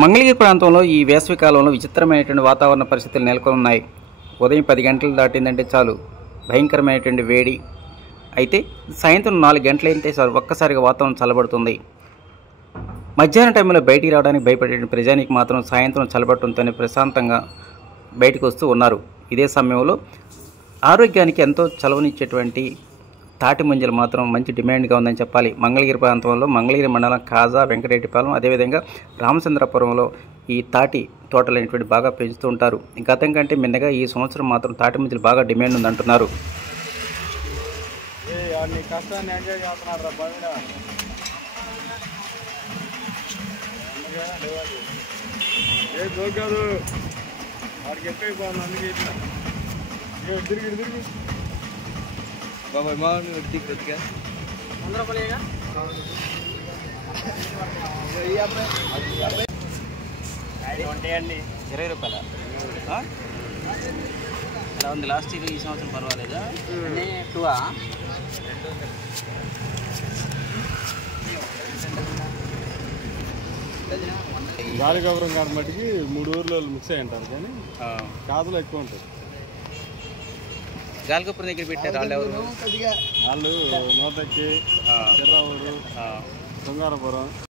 మంగళగిరి ప్రాంతంలో ఈ వేసవి కాలంలో విచిత్రమైనటువంటి వాతావరణ పరిస్థితులు నెలకొన్నాయి. ఉదయం 10 గంటలు దాటిందంటే చాలు భయంకరమైనటువంటి వేడి. అయితే సాయంత్రం 4 గంటలైతే చాలు ఒక్కసారిగా వాతావరణం చల్లబడుతుంది. మధ్యాహ్నం టైంలో బయటికి రావడానికి భయపడే ప్రజానికి మాత్రం సాయంత్రం చల్లబడటంతోనే ప్రశాంతంగా బయటకు వస్తూ ఉన్నారు. ఇదే సమయంలో ఆరోగ్యానికి ఎంతో చలవనిచ్చేటువంటి తాటి ముంజలు మాత్రం మంచి డిమాండ్గా ఉందని చెప్పాలి. మంగళగిరి ప్రాంతంలో మంగళగిరి మండలం కాజా, వెంకటరెడ్డిపాలెం, అదేవిధంగా రామచంద్రపురంలో ఈ తాటి తోటలు అనేటువంటి బాగా పెంచుతూ ఉంటారు. గతం కంటే మిన్నగా ఈ సంవత్సరం మాత్రం తాటి ముంజలు బాగా డిమాండ్ ఉందంటున్నారు. బాబాయ్ మా కొద్దిగా 100 రూపాయలేగా 20 రూపాయల ఎలా ఉంది? లాస్ట్ ఇయర్ ఈ సంవత్సరం పర్వాలేదా? టూవా గాలిగోపురం కాడ మట్టికి 3 ఊర్లో మిక్స్ అయ్యి ఉంటారు, కానీ కాదులో ఎక్కువ ఉంటుంది. గాలిగోపురం దగ్గర పెట్టారు వాళ్ళు ఎవరు? వాళ్ళు నోటెక్కి, చిర్రావూరు, శృంగారపురం.